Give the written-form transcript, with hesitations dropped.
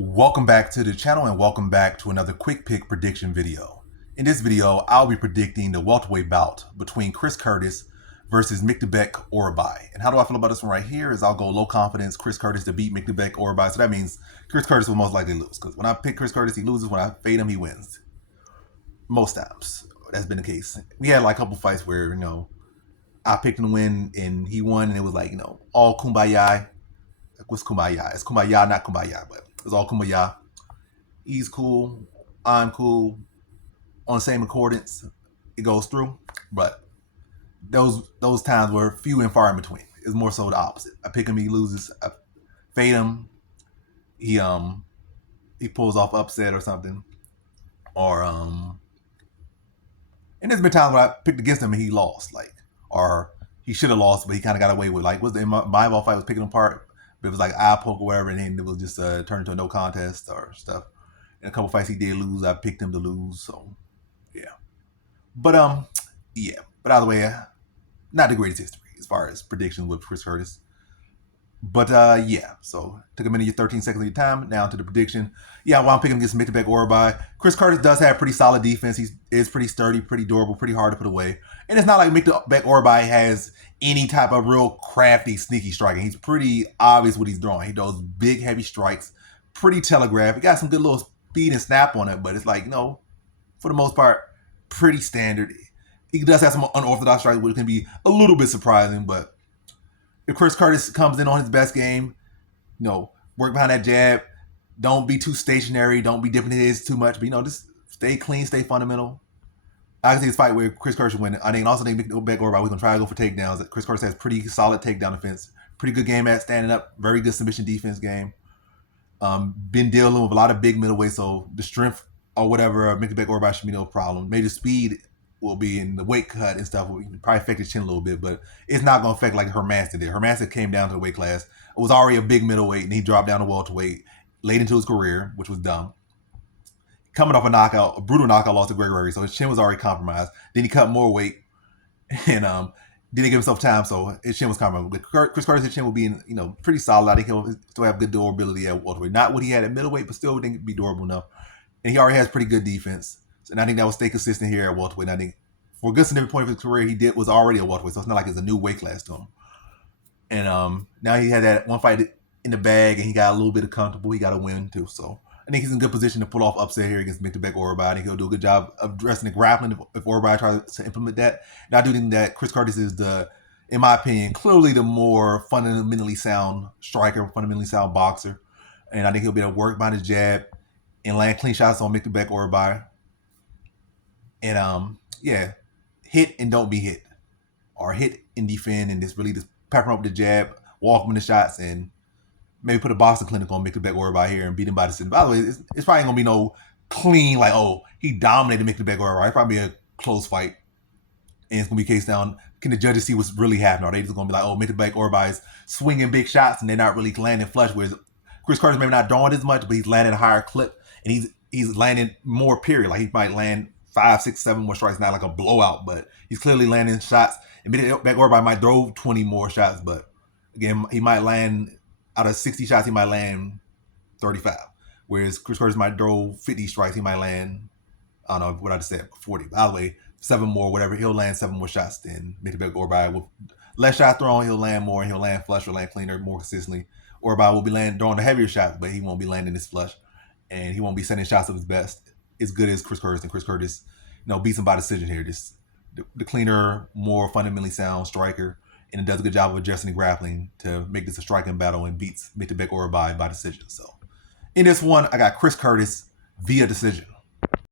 Welcome back to the channel and welcome back to another quick pick prediction video. In this video, I'll be predicting the welterweight bout between Chris Curtis versus Myktybek Orolbai. And how do I feel about this one right here is I'll go low confidence Chris Curtis to beat Myktybek Orolbai. So that means Chris Curtis will most likely lose, because when I pick Chris Curtis, he loses. When I fade him, he wins. Most times, that's been the case. We had like a couple fights where, I picked him to win and he won, and it was like, all kumbaya. What's kumbaya? It's kumbaya, not kumbaya, but it's all kumbaya. He's cool. I'm cool. On the same accordance, it goes through. But those times were few and far in between. It's more so the opposite. I pick him, he loses. I fade him, he pulls off upset or something. Or and there's been times where I picked against him and he lost, or he should have lost, but he kind of got away with my ball fight was picking him apart. But it was like eye poke or whatever, and then it was just turned into a no contest or stuff. In a couple fights he did lose, I picked him to lose. So yeah, but yeah. But either way, not the greatest history as far as predictions with Chris Curtis. But yeah, so took a minute, 13 seconds of your time. Now to the prediction. Yeah, while I'm picking against Myktybek Orolbai, Chris Curtis does have pretty solid defense. He is pretty sturdy, pretty durable, pretty hard to put away. And it's not like Myktybek Orolbai has any type of real crafty, sneaky striking. He's pretty obvious what he's throwing. He does big, heavy strikes, pretty telegraphed. He got some good little speed and snap on it, but it's like, for the most part, pretty standard. He does have some unorthodox strikes, which can be a little bit surprising, but if Chris Curtis comes in on his best game, work behind that jab. Don't be too stationary. Don't be dipping his too much. But, just stay clean, stay fundamental. I can see this fight where Chris Curtis will win. I think also Myktybek Orolbai, we're going to try to go for takedowns. Chris Curtis has pretty solid takedown defense. Pretty good game at standing up. Very good submission defense game. Been dealing with a lot of big middleweight, so the strength or whatever, Myktybek Orolbai should be no problem. Maybe the speed will be in the weight cut and stuff. Will probably affect his chin a little bit, but it's not going to affect like Hermanson did. Hermanson came down to the weight class. It was already a big middleweight, and he dropped down to welterweight late into his career, which was dumb. Coming off a brutal knockout loss to Gregory, so his chin was already compromised. Then he cut more weight, and didn't give himself time, so his chin was compromised. But Chris Curtis' chin will be pretty solid. I think he'll still have good durability at welterweight. Not what he had at middleweight, but still think be durable enough. And he already has pretty good defense. And I think that will stay consistent here at welterweight. And I think for a good significant point of his career, he was already a welterweight, so it's not like it's a new weight class to him. And now he had that one fight in the bag, and he got a little bit of comfortable. He got a win too, so I think he's in good position to pull off upset here against Myktybek Orolbai. I think he'll do a good job of addressing the grappling if Orolbai tries to implement that. And I do think that Chris Curtis is in my opinion, clearly the more fundamentally sound striker, fundamentally sound boxer. And I think he'll be able to work behind his jab and land clean shots on Myktybek Orolbai. And yeah, hit and don't be hit, or hit and defend, and just pepper up the jab, walk him in the shots, and maybe put a boxing clinic on Myktybek Orolbai here and beat him by decision. By the way, it's probably gonna be no clean he dominated Myktybek Orolbai. It's probably a close fight, and it's gonna be case down. Can the judges see what's really happening? Are they just gonna be like, Myktybek Orolbai is swinging big shots and they're not really landing flush? Whereas Chris Curtis maybe not throwing as much, but he's landing a higher clip, and he's landing more. Period. Like he might land 5, 6, 7 more strikes, not like a blowout, but he's clearly landing shots. And Myktybek Orolbai might throw 20 more shots, but again, he might land out of 60 shots, he might land 35. Whereas Chris Curtis might throw 50 strikes, he might land, I don't know what I just said, 40. By the way, 7 more, whatever, he'll land 7 more shots than Myktybek Orolbai. With less shots thrown, he'll land more, and he'll land flush or land cleaner more consistently. Orolbai will be throwing the heavier shots, but he won't be landing this flush, and he won't be sending shots of his best as good as Chris Curtis. And Chris Curtis, beats him by decision here. Just the cleaner, more fundamentally sound striker, and it does a good job of adjusting the grappling to make this a striking battle and beats Myktybek Orolbai by decision. So in this one, I got Chris Curtis via decision.